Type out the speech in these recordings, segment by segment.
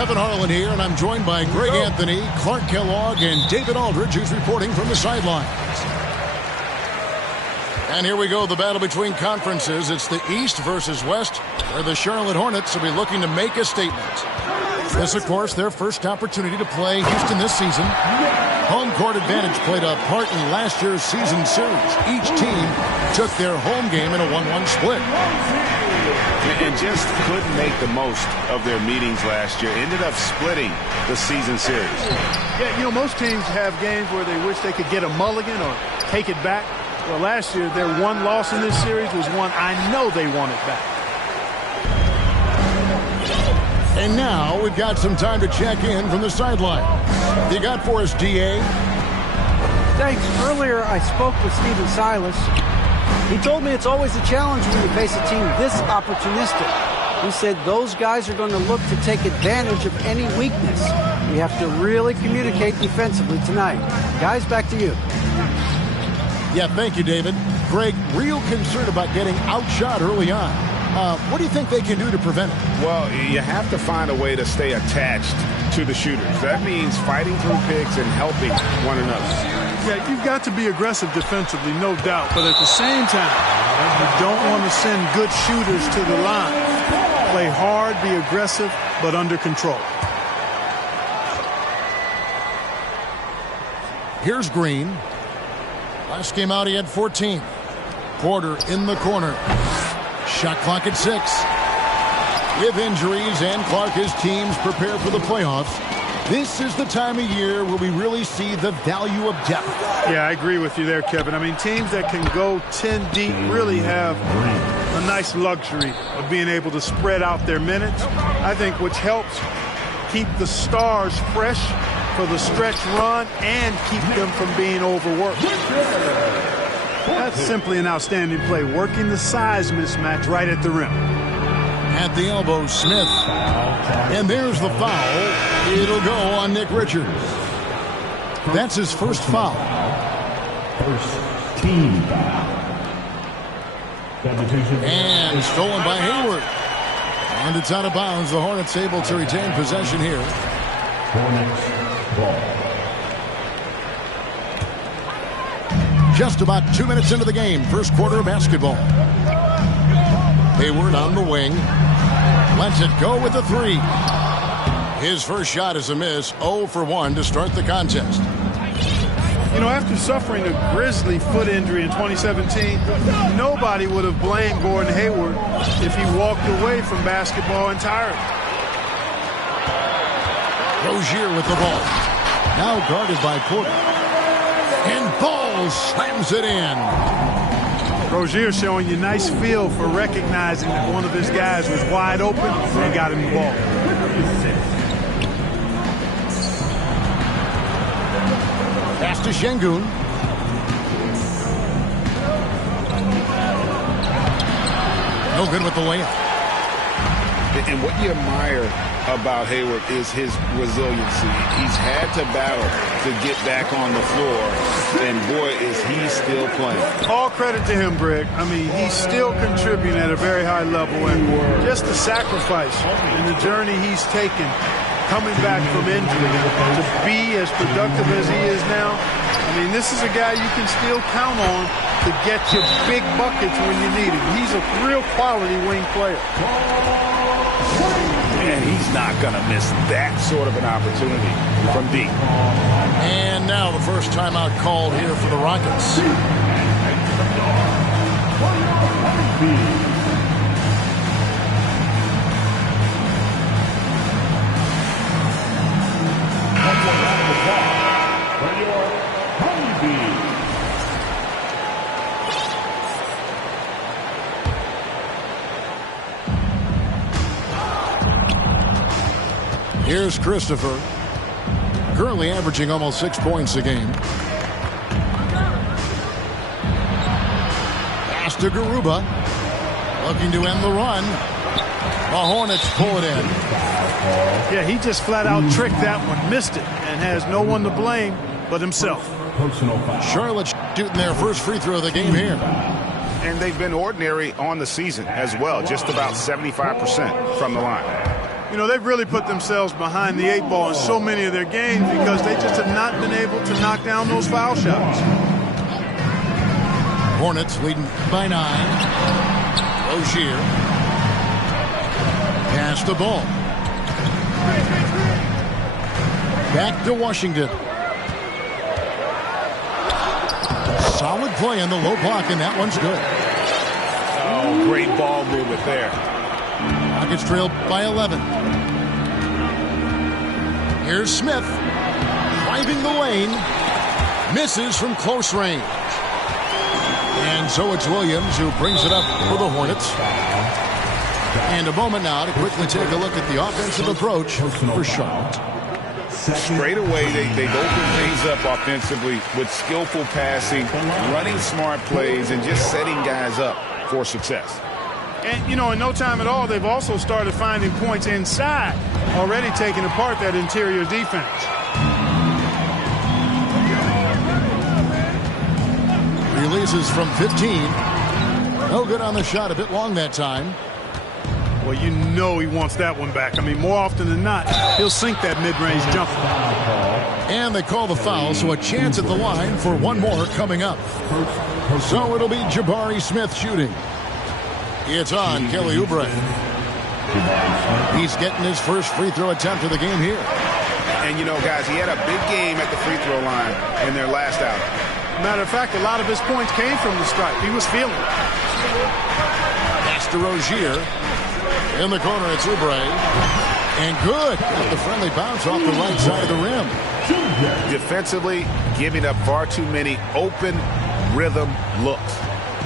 Kevin Harlan here, and I'm joined by Greg Anthony, Clark Kellogg, and David Aldridge, who's reporting from the sidelines. And here we go, the battle between conferences. It's the East versus West, where the Charlotte Hornets will be looking to make a statement. This, of course, their first opportunity to play Houston this season. Home court advantage played a part in last year's season series. Each team took their home game in a 1-1 split. And just couldn't make the most of their meetings last year. Ended up splitting the season series. Yeah, you know, most teams have games where they wish they could get a mulligan or take it back. Well, last year, their one loss in this series was one I know they wanted back. And now we've got some time to check in from the sideline. You got for us, D.A.? Thanks. Earlier, I spoke with Stephen Silas. He told me it's always a challenge when you face a team this opportunistic. He said those guys are going to look to take advantage of any weakness. We have to really communicate defensively tonight. Guys, back to you. Yeah, thank you, David. Greg, real concerned about getting outshot early on. What do you think they can do to prevent it? Well, you have to find a way to stay attached to the shooters. That means fighting through picks and helping one another. Yeah, you've got to be aggressive defensively, no doubt. But at the same time, you don't want to send good shooters to the line. Play hard, be aggressive, but under control. Here's Green. Last game out, he had 14. Porter in the corner. Shot clock at 6. With injuries and Clark, his teams prepare for the playoffs. This is the time of year where we really see the value of depth. Yeah, I agree with you there, Kevin. I mean, teams that can go 10 deep really have a nice luxury of being able to spread out their minutes. I think which helps keep the stars fresh for the stretch run and keep them from being overworked. That's simply an outstanding play, working the size mismatch right at the rim. At the elbow, Smith. And there's the foul. It'll go on Nick Richards. That's his first foul. First team foul. And stolen by Hayward. And it's out of bounds. The Hornets able to retain possession here. Hornets ball. Just about 2 minutes into the game. First quarter of basketball. Hayward on the wing. Lets it go with a 3. His first shot is a miss. 0 for 1 to start the contest. You know, after suffering a grisly foot injury in 2017, nobody would have blamed Gordon Hayward if he walked away from basketball entirely. Rozier with the ball. Now guarded by Porter. And Ball slams it in. Rozier showing you nice feel for recognizing that one of his guys was wide open and got him the ball. Pass to Şengün. No good with the layup. And what you admire about Hayward is his resiliency. He's had to battle to get back on the floor, and boy, is he still playing. All credit to him, Greg. I mean, he's still contributing at a very high level, and just the sacrifice and the journey he's taken coming back from injury to be as productive as he is now. I mean, this is a guy you can still count on to get you big buckets when you need it. He's a real quality wing player. And he's not going to miss that sort of an opportunity from deep. And now the first timeout called here for the Rockets. Here's Christopher, currently averaging almost 6 points a game. Pass to Garuba, looking to end the run. The Hornets pull it in. Yeah, he just flat out tricked that one, missed it, and has no one to blame but himself. Charlotte shooting their first free throw of the game here. And they've been ordinary on the season as well, just about 75% from the line. You know, they've really put themselves behind the 8 ball in so many of their games because they just have not been able to knock down those foul shots. Hornets leading by 9. Rozier. Pass the ball. Back to Washington. Solid play on the low block, and that one's good. Oh, great ball movement there. Rockets trail by 11. Here's Smith. Driving the lane. Misses from close range. And so it's Williams who brings it up for the Hornets. And a moment now to quickly take a look at the offensive approach for Charlotte. Straight away, they've opened things up offensively with skillful passing, running smart plays, and just setting guys up for success. And, you know, in no time at all, they've also started finding points inside, already taking apart that interior defense. Releases from 15. No good on the shot. A bit long that time. Well, you know he wants that one back. I mean, more often than not, he'll sink that mid-range jumper. And they call the foul, so a chance at the line for one more coming up. So it'll be Jabari Smith shooting. It's on Kelly Oubre. He's getting his first free throw attempt of the game here. And, you know, guys, he had a big game at the free throw line in their last outing. Matter of fact, a lot of his points came from the stripe. He was feeling it. Pass to Rozier. In the corner, it's Oubre. And good. Got the friendly bounce off the right side of the rim. Defensively, giving up far too many open rhythm looks.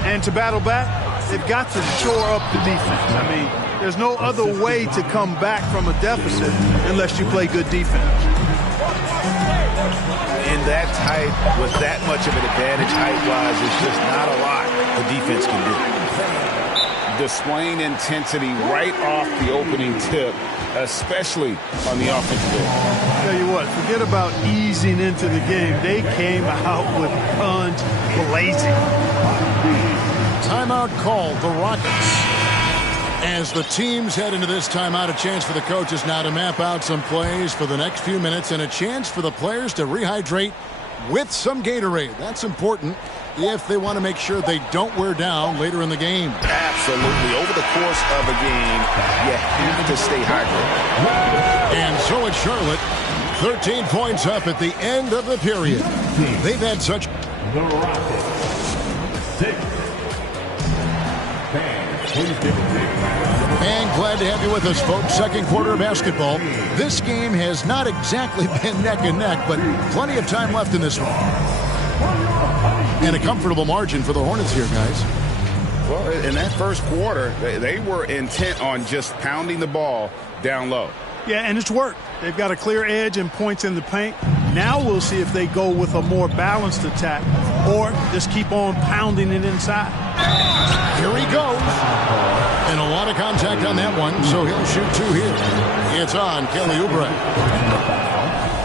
And to battle back, they've got to shore up the defense. I mean, there's no other way to come back from a deficit unless you play good defense. In that type, with that much of an advantage height-wise, there's just not a lot the defense can do. Displaying intensity right off the opening tip, especially on the offensive end. Tell you what, forget about easing into the game. They came out with guns blazing. Timeout called, the Rockets. As the teams head into this timeout, a chance for the coaches now to map out some plays for the next few minutes and a chance for the players to rehydrate with some Gatorade. That's important if they want to make sure they don't wear down later in the game. Absolutely. Over the course of a game, you have to stay hydrated. And so it's Charlotte, 13 points up at the end of the period. They've had such... The Rockets. 6. And glad to have you with us, folks. Second quarter of basketball. This game has not exactly been neck and neck, but plenty of time left in this one. And a comfortable margin for the Hornets here, guys. Well, in that first quarter, they were intent on just pounding the ball down low. Yeah, and it's worked. They've got a clear edge and points in the paint. Now we'll see if they go with a more balanced attack or just keep on pounding it inside. Here he goes. And a lot of contact on that one, so he'll shoot 2 here. It's on Kelly Oubre.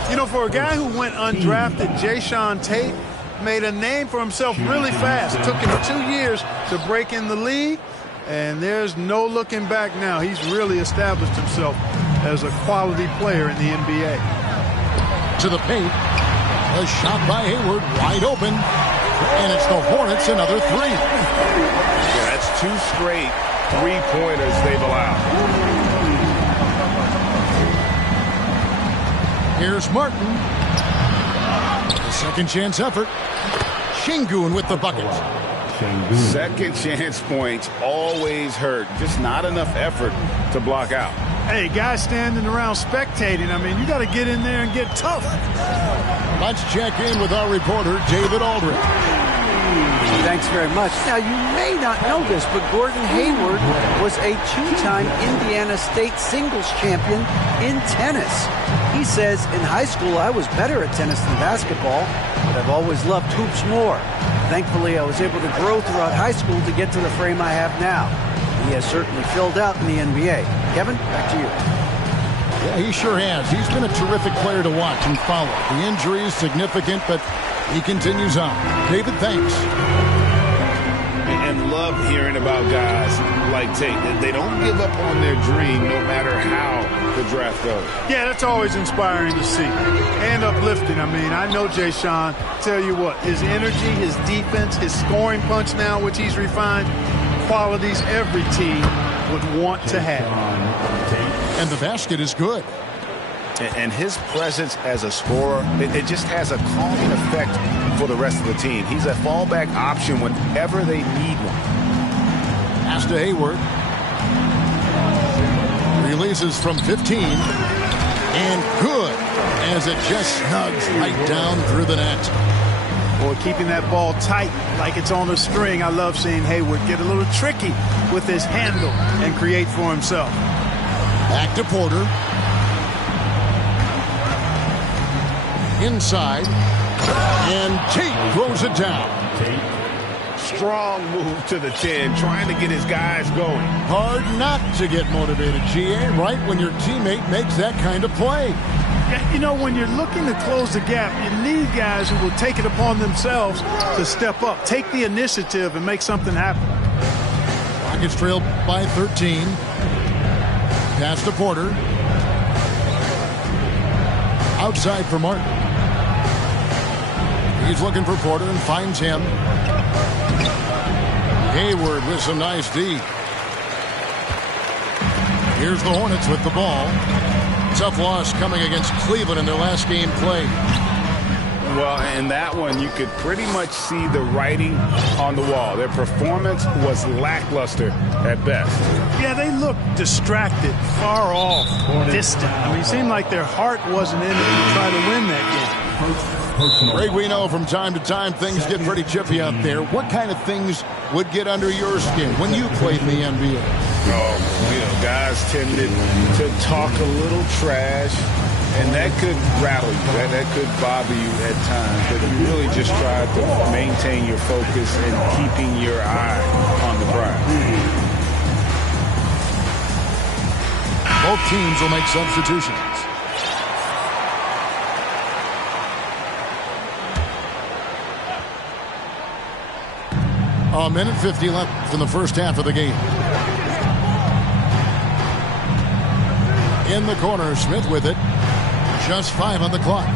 You know, for a guy who went undrafted, Jae'Sean Tate made a name for himself really fast. It took him 2 years to break in the league, and there's no looking back now. He's really established himself as a quality player in the NBA. To the paint. A shot by Hayward, wide open. And it's the Hornets, another 3. Yeah, that's 2 straight three-pointers they've allowed. Here's Martin. The second chance effort. Şengün with the bucket. Second chance points always hurt. Just not enough effort to block out. Hey, guys standing around spectating, I mean, you got to get in there and get tough. Let's check in with our reporter, David Aldridge. Thanks very much. Now, you may not know this, but Gordon Hayward was a 2-time Indiana State singles champion in tennis. He says, in high school, I was better at tennis than basketball, but I've always loved hoops more. Thankfully, I was able to grow throughout high school to get to the frame I have now. He has certainly filled out in the NBA. Kevin, back to you. Yeah, he sure has. He's been a terrific player to watch and follow. The injury is significant, but he continues on. David, thanks. And love hearing about guys like Tate. They don't give up on their dream no matter how the draft goes. Yeah, that's always inspiring to see. And uplifting. I mean, I know Jay Sean. Tell you what, his energy, his defense, his scoring punch now, which he's refined, qualities every team would want to have. And the basket is good. And his presence as a scorer, it just has a calming effect for the rest of the team. He's a fallback option whenever they need one. Pass to Hayward. Releases from 15. And good as it just snugs right down through the net. Or keeping that ball tight like it's on a string. I love seeing Hayward get a little tricky with his handle and create for himself. Back to Porter. Inside. And Tate throws it down. Strong move to the 10, trying to get his guys going. Hard not to get motivated, GA, right when your teammate makes that kind of play. You know, when you're looking to close the gap, you need guys who will take it upon themselves to step up, take the initiative, and make something happen. Rockets trail by 13. Pass to Porter. Outside for Martin. He's looking for Porter and finds him. Hayward with some nice D. Here's the Hornets with the ball. Tough loss coming against Cleveland in their last game played. Well, in that one, you could pretty much see the writing on the wall. Their performance was lackluster at best. Yeah, they looked distracted, far off, distant. I mean, it seemed like their heart wasn't in it to try to win that game. Greg, we know from time to time things get pretty chippy out there. What kind of things would get under your skin when you played in the NBA? Oh, guys tended to talk a little trash, and that could rattle you. That could bother you at times. But you really just try to maintain your focus and keeping your eye on the prize. Both teams will make substitutions. A minute 50 left in the first half of the game. In the corner, Smith with it. Just 5 on the clock.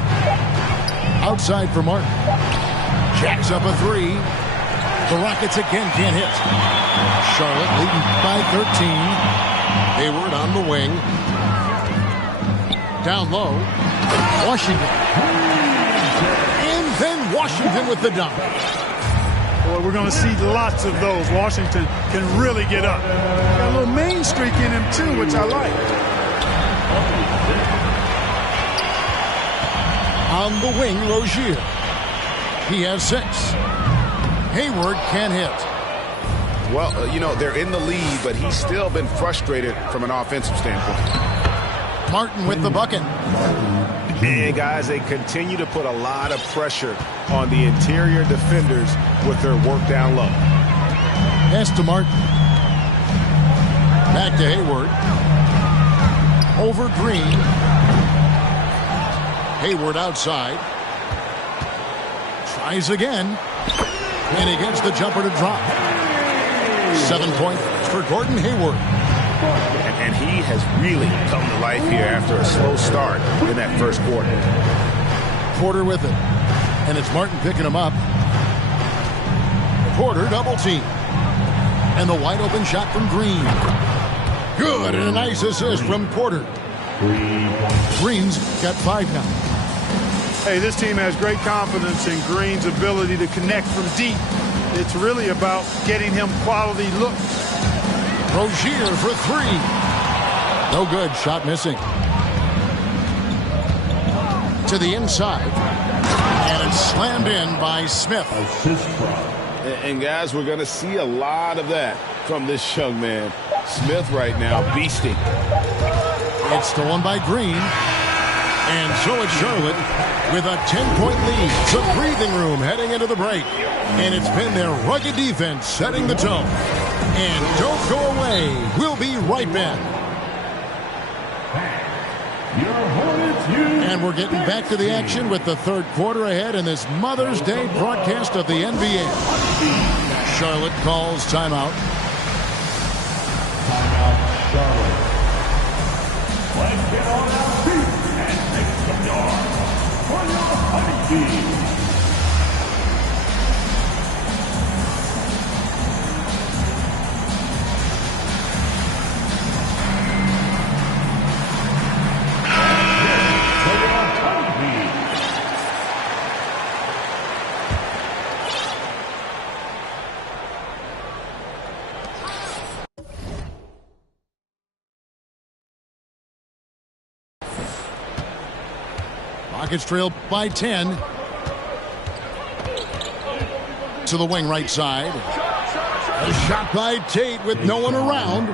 Outside for Martin. Jacks up a 3. The Rockets again can't hit. Charlotte leading by 13. Hayward on the wing. Down low. Washington. And then Washington with the dunk. Boy, we're going to see lots of those. Washington can really get up. Got a little main streak in him, too, which I like. On the wing, Rozier. He has 6. Hayward can't hit. Well, they're in the lead, but he's still been frustrated from an offensive standpoint. Martin with the bucket. And, guys, they continue to put a lot of pressure on the interior defenders with their work down low. Pass to Martin. Back to Hayward. Over Green. Hayward outside. Tries again. And he gets the jumper to drop. 7 points for Gordon Hayward. And he has really come to life here after a slow start in that first quarter. Porter with it. And it's Martin picking him up. Porter double team. And the wide open shot from Green. Good, and a nice assist from Porter. Green's got 5 now. Hey, this team has great confidence in Green's ability to connect from deep. It's really about getting him quality looks. Rozier for 3. No good. Shot missing. To the inside. And it's slammed in by Smith. And guys, we're going to see a lot of that from this young man. Smith right now beasting. It's stolen by Green. And so it's Charlotte with a 10-point lead. It's a breathing room heading into the break. And it's been their rugged defense setting the tone. And don't go away. We'll be right back. And we're getting back to the action with the third quarter ahead in this Mother's Day broadcast of the NBA. Charlotte calls timeout. Timeout, Charlotte. Let's get 20. Rockets trail by 10. To the wing right side. A shot by Tate with no one around.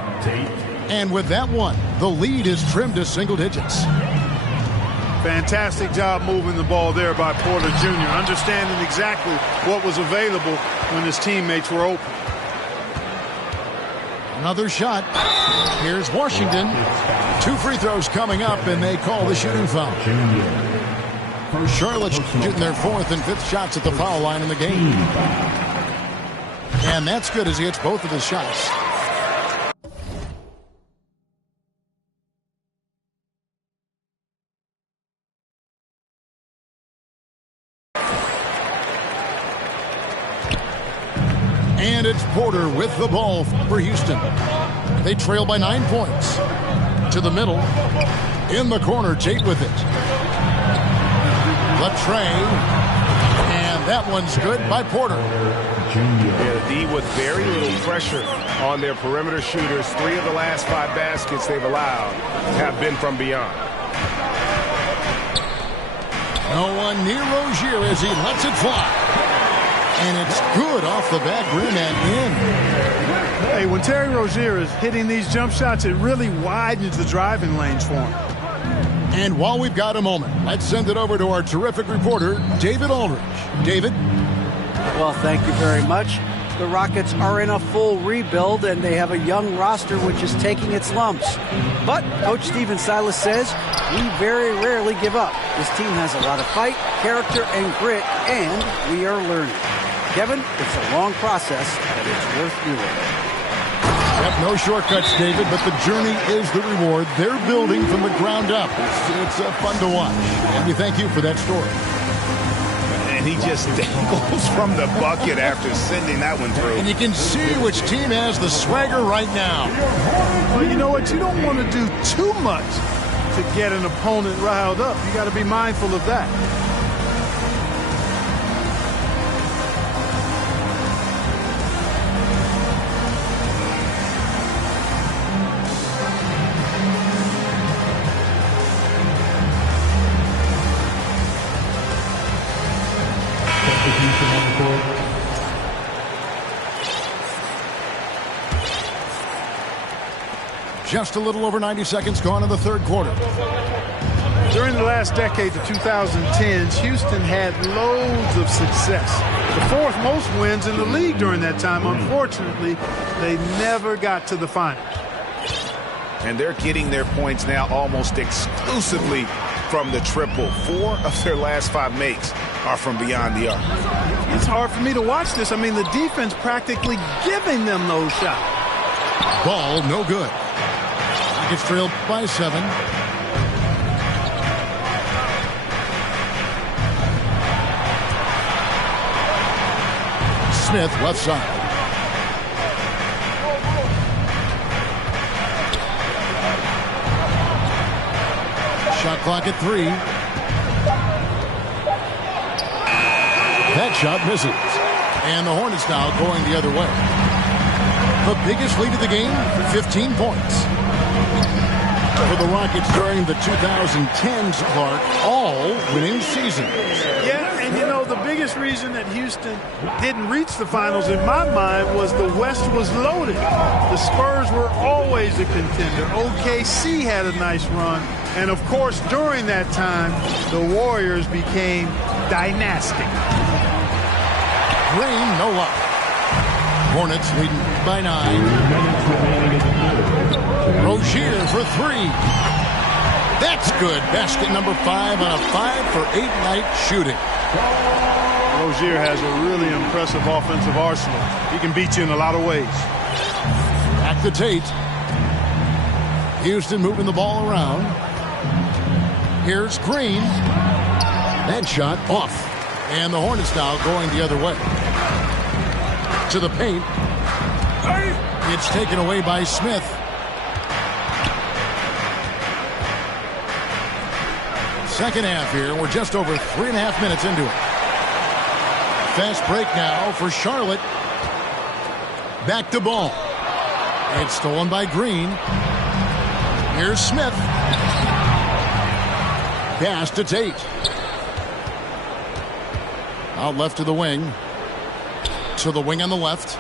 And with that one, the lead is trimmed to single digits. Fantastic job moving the ball there by Porter Jr., understanding exactly what was available when his teammates were open. Another shot. Here's Washington. 2 free throws coming up, and they call the shooting foul. Charlotte's shooting their 4th and 5th shots at the foul line in the game. And that's good as he hits both of his shots. And it's Porter with the ball for Houston. They trail by 9 points. To the middle. In the corner, Tate with it. Latrey. And that one's good by Porter. Yeah, the D with very little pressure on their perimeter shooters. 3 of the last 5 baskets they've allowed have been from beyond. No one near Rozier as he lets it fly. And it's good off the back rim and in. Hey, when Terry Rozier is hitting these jump shots, it really widens the driving lanes for him. And while we've got a moment, let's send it over to our terrific reporter, David Aldridge. David? Well, thank you very much. The Rockets are in a full rebuild, and they have a young roster which is taking its lumps. But Coach Stephen Silas says we very rarely give up. This team has a lot of fight, character, and grit, and we are learning. Kevin, it's a long process, but it's worth doing. Yep, no shortcuts, David, but the journey is the reward. They're building from the ground up. It's fun to watch, and we thank you for that story. And he just dangles from the bucket after sending that one through. And you can see which team has the swagger right now. Well, you know what? You don't want to do too much to get an opponent riled up. You got to be mindful of that. Just a little over 90 seconds gone in the third quarter. During the last decade, the 2010s, Houston had loads of success. The 4th most wins in the league during that time. Unfortunately, they never got to the finals. And they're getting their points now almost exclusively from the triple. 4 of their last 5 makes are from beyond the arc. It's hard for me to watch this. I mean, the defense practically giving them those shots. Ball no good. It's trailed by 7. Smith left side. Shot clock at 3. That shot misses. And the Hornets now going the other way. The biggest lead of the game, 15 points. For the Rockets during the 2010s, Clark, all winning seasons. Yeah, and you know, the biggest reason that Houston didn't reach the finals in my mind was the West was loaded. The Spurs were always a contender. OKC had a nice run. And, of course, during that time, the Warriors became dynastic. Green, no luck. Hornets leading by 9. Rozier for 3. That's good. Basket number 5 on a 5-for-8 night shooting. Rozier has a really impressive offensive arsenal. He can beat you in a lot of ways. Back to Tate. Houston moving the ball around. Here's Green. That shot off. And the Hornets now going the other way. To the paint. It's taken away by Smith. Second half here. We're just over 3.5 minutes into it. Fast break now for Charlotte. Back to ball. It's stolen by Green. Here's Smith. Pass to Tate. Out left to the wing. To the wing on the left.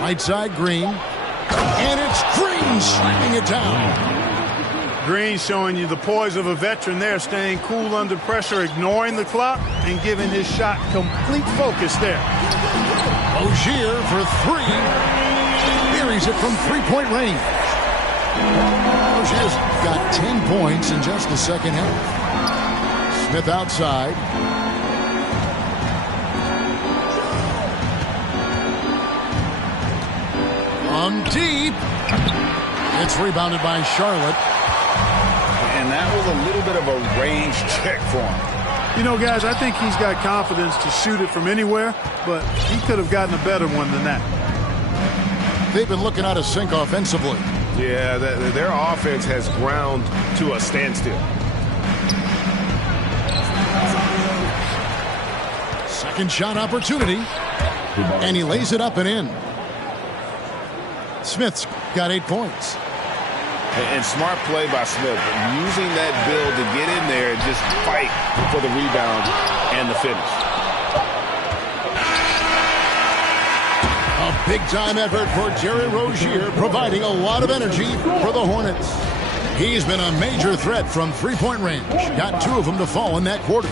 Right side, Green. And it's Green slamming it down. Green showing you the poise of a veteran there, staying cool under pressure, ignoring the clock, and giving his shot complete focus there. Rozier for three. Buries it from three-point range. Rozier's got 10 points in just the second half. Smith outside. From deep. It's rebounded by Charlotte. And that was a little bit of a range check for him. You know, guys, I think he's got confidence to shoot it from anywhere, but he could have gotten a better one than that. They've been looking out of sync offensively. Yeah, their offense has ground to a standstill. Second shot opportunity. And he lays it up and in. Smith's got 8 points. And smart play by Smith, using that build to get in there and just fight for the rebound and the finish. A big-time effort for Terry Rozier, providing a lot of energy for the Hornets. He's been a major threat from three-point range. Got 2 of them to fall in that quarter.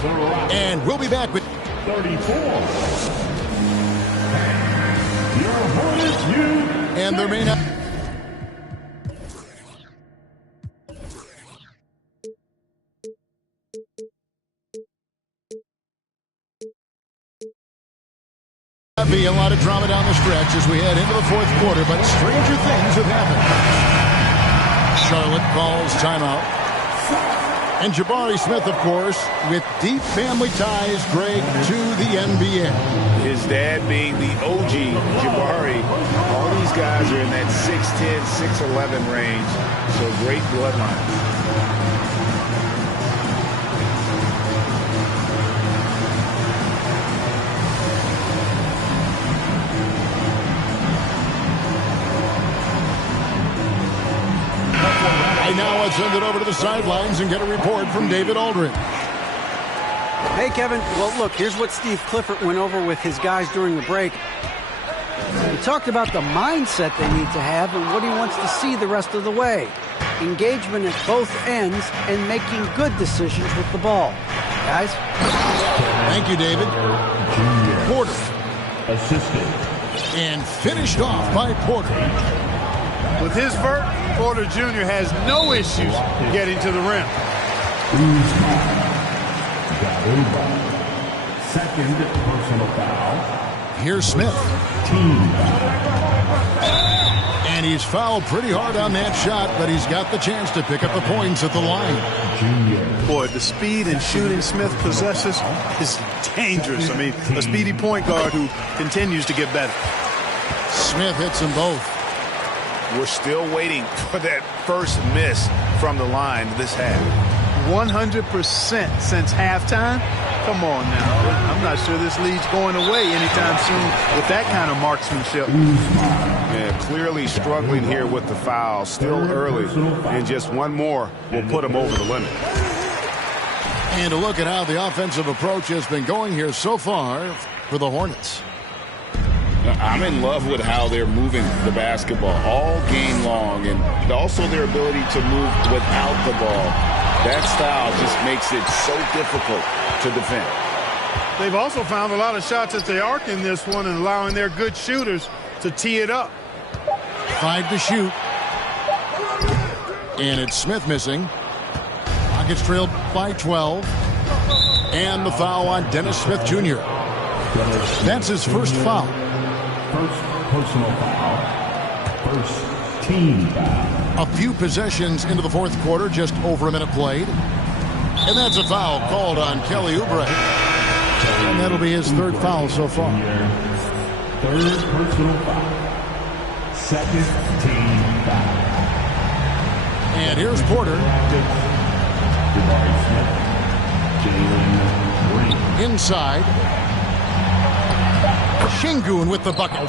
And we'll be back with 34. Your Hornets, and there may not. Be a lot of drama down the stretch as we head into the fourth quarter, but stranger things have happened. Charlotte calls timeout. And Jabari Smith, of course, with deep family ties, Greg, to the NBA. His dad being the OG Jabari. All these guys are in that 6'10", 6'11" range, so great bloodline. Now let's send it over to the sidelines and get a report from David Aldridge. Hey, Kevin. Well, look, here's what Steve Clifford went over with his guys during the break. He talked about the mindset they need to have and what he wants to see the rest of the way. Engagement at both ends and making good decisions with the ball. Guys? Thank you, David. Porter. assisted. And finished off by Porter. With his vert, Porter Jr. has no issues getting to the rim. Second personal foul. Here's Smith. Team foul. And he's fouled pretty hard on that shot, but he's got the chance to pick up the points at the line. Boy, the speed and shooting Smith possesses is dangerous. I mean, a speedy point guard who continues to get better. Smith hits them both. We're still waiting for that first miss from the line this half. 100% since halftime? Come on now. I'm not sure this lead's going away anytime soon with that kind of marksmanship. Yeah, clearly struggling here with the foul. Still early. And just one more will put him over the limit. And to look at how the offensive approach has been going here so far for the Hornets. I'm in love with how they're moving the basketball all game long, and also their ability to move without the ball. That style just makes it so difficult to defend. They've also found a lot of shots at the arc in this one and allowing their good shooters to tee it up. 5 to shoot. And it's Smith missing. Rockets trailed by 12. And the foul on Dennis Smith Jr. That's his first foul. First personal foul. First team foul. A few possessions into the fourth quarter, just over a minute played. And that's a foul called on Kelly Oubre. And that'll be his third foul so far. Third personal foul. Second team foul. And here's Porter. Jabari Smith. Jalen Green. Inside. Şengün with the bucket.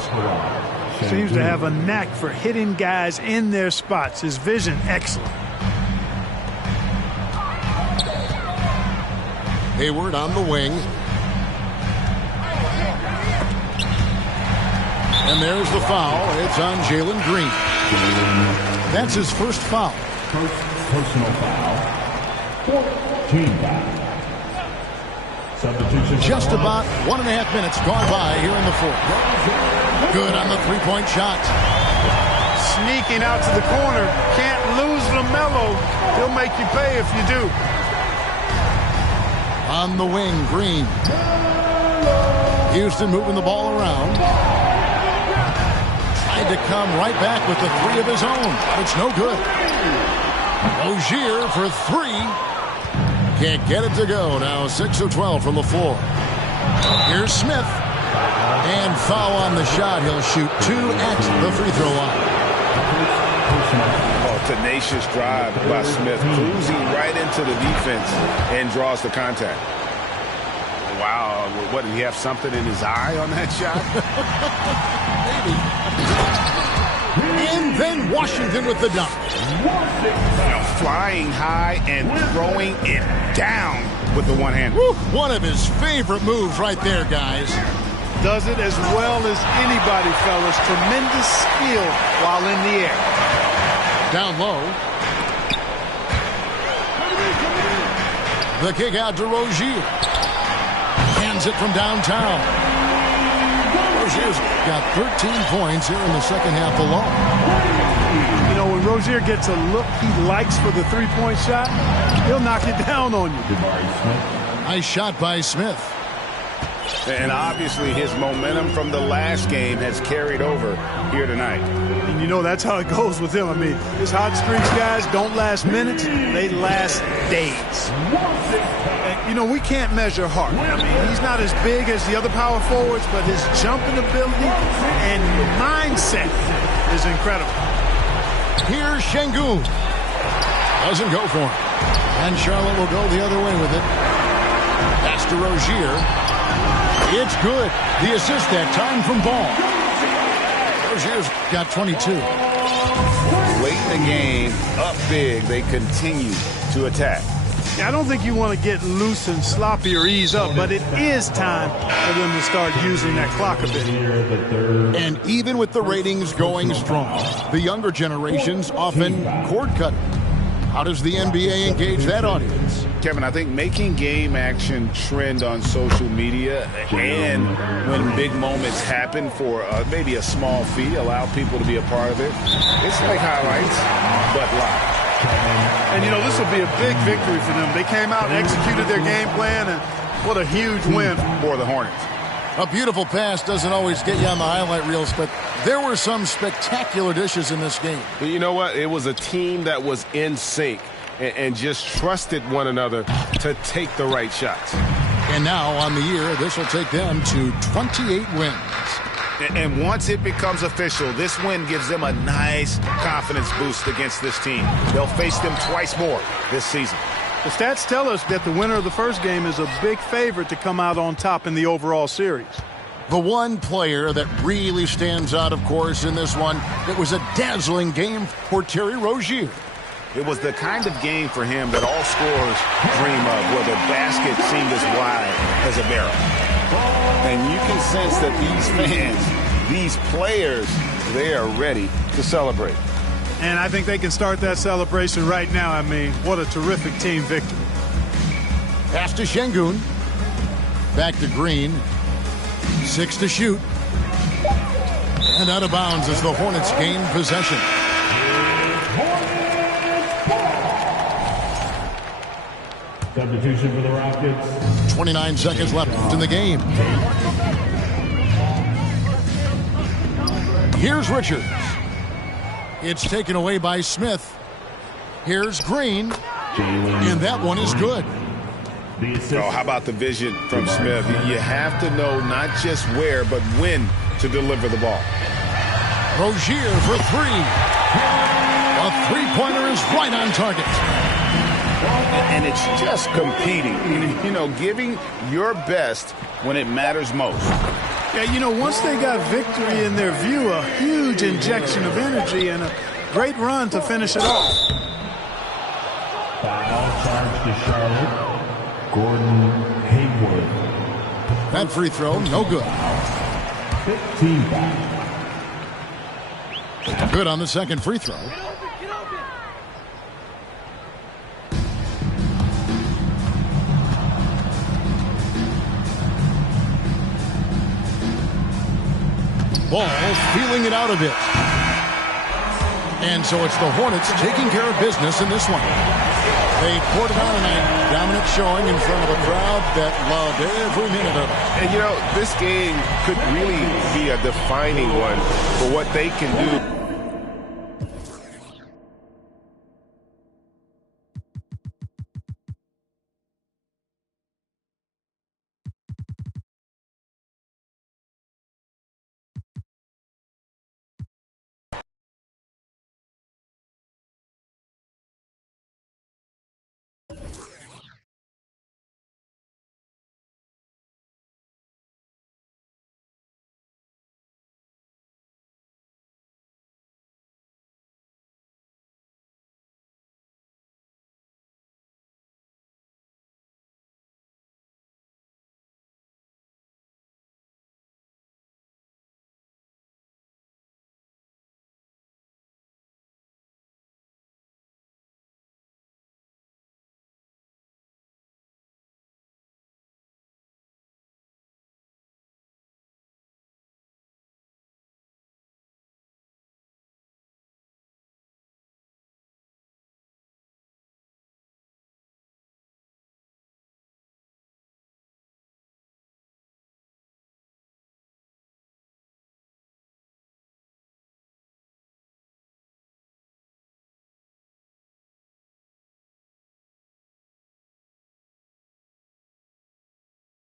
Seems to have a knack for hitting guys in their spots. His vision, excellent. Hayward on the wing. And there's the foul. It's on Jalen Green. That's his first foul. First personal foul. Fourth team foul. Substitution. Just about 1.5 minutes gone by here in the fourth. Good on the three-point shot. Sneaking out to the corner. Can't lose LaMelo. He'll make you pay if you do. On the wing, Green. Houston moving the ball around. Tried to come right back with the three of his own, but it's no good. Rozier for three. Can't get it to go. Now 6 of 12 from the floor. Here's Smith. And foul on the shot. He'll shoot 2 at the free throw line. Oh, tenacious drive by Smith, cruising right into the defense and draws the contact. Wow, what, did he have something in his eye on that shot? Maybe. And then Washington with the dunk. Flying high and throwing it down with the one hand. One of his favorite moves right there, guys. Does it as well as anybody, fellas. Tremendous skill while in the air. Down low. The kick out to Rozier. Hands it from downtown. Rozier's got 13 points here in the second half alone. You know, when Rozier gets a look he likes for the three-point shot, he'll knock it down on you. Nice shot by Smith. And obviously his momentum from the last game has carried over here tonight. And you know that's how it goes with him. I mean, his hot streaks, guys, don't last minutes. They last days. And, you know, we can't measure heart. I mean, he's not as big as the other power forwards, but his jumping ability and mindset is incredible. Here's Şengün. Doesn't go for him. And Charlotte will go the other way with it. Pass to Rozier. It's good. The assist that time from Ball. Rozier's got 22. Late in the game, up big, they continue to attack. I don't think you want to get loose and sloppy or ease up, but it is time for them to start using that clock a bit. And even with the ratings going strong, the younger generations often cord cut. How does the NBA engage that audience? Kevin, I think making game action trend on social media and when big moments happen for maybe a small fee, allow people to be a part of it. It's like highlights, but live. And, you know, this will be a big victory for them. They came out, executed their game plan, and what a huge win for the Hornets. A beautiful pass doesn't always get you on the highlight reels, but there were some spectacular dishes in this game. You know what? It was a team that was in sync and just trusted one another to take the right shots. And now on the year, this will take them to 28 wins. And once it becomes official, this win gives them a nice confidence boost against this team. They'll face them twice more this season. The stats tell us that the winner of the first game is a big favorite to come out on top in the overall series. The one player that really stands out, of course, in this one, it was a dazzling game for Terry Rozier. It was the kind of game for him that all scorers dream of, where the basket seemed as wide as a barrel. And you can sense that these fans, these players, they are ready to celebrate. And I think they can start that celebration right now. I mean, what a terrific team victory. Pass to Şengün. Back to Green. 6 to shoot. And out of bounds as the Hornets gain possession. Substitution for the Rockets. 29 seconds left in the game. Here's Richards. It's taken away by Smith. Here's Green. And that one is good. The assistant. Oh, how about the vision from Smith? You have to know not just where, but when to deliver the ball. Rozier for three. A three-pointer is right on target. And it's just competing, you know, giving your best when it matters most. Yeah, you know, once they got victory in their view, a huge injection of energy and a great run to finish it off. Foul charge to Charlotte. Gordon Hayward. That free throw, no good. 15 fouls. Good on the second free throw. Ball feeling it out a bit. And so it's the Hornets taking care of business in this one. They poured it on tonight. Dominant showing in front of a crowd that loved every minute of it. And, you know, this game could really be a defining one for what they can do